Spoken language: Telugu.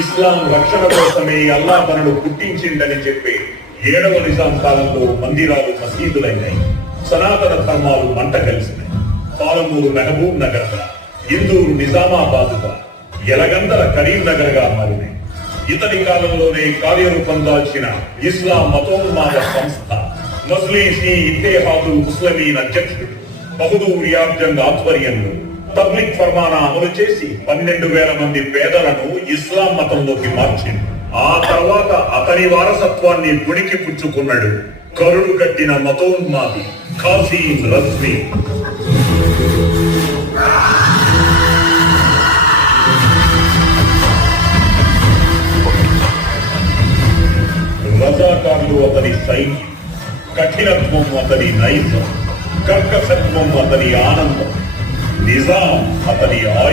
ఇస్లాం రక్షణ కోసమే అల్లా తనను పుట్టించిందని చెప్పి 7వ నిజాం కాలంలో మందిరాలు మసీదులైనాయి. సనాతన ధర్మాలు మంట కలిసినాయి. పాలమూరు మహబూబ్ నగర్ గా, ఇందూరు నిజామాబాద్ గా, యలగందల కరీంనగర్ గా మారినాయి. ఇతని కాలంలోనే కార్యరూపం దాల్చిన ఇస్లాం మతోన్మాద సంస్థ మజ్లిస్ ఇత్తెహాదుల్ ముస్లిమీన్ అధ్యక్షుడు బహదూర్ యాబ్జంగ్ ఆధ్వర్యంలో తబ్లిగ్ ఫర్మానా అమలు చేసి 12,000 మంది పేదలను ఇస్లాం మతంలోకి మార్చింది. ఆ తర్వాత అతని వారసత్వాన్ని పుణికి పుచ్చుకున్నాడు కరుడు కట్టిన మతోన్మాది ఖాసీం రజ్వీ. రజాకార్లు అతని సైన్యం, కఠినత్వం అతని నైజం, కర్కశత్వం అతని ఆనందం, నిజాం అతని ఆయు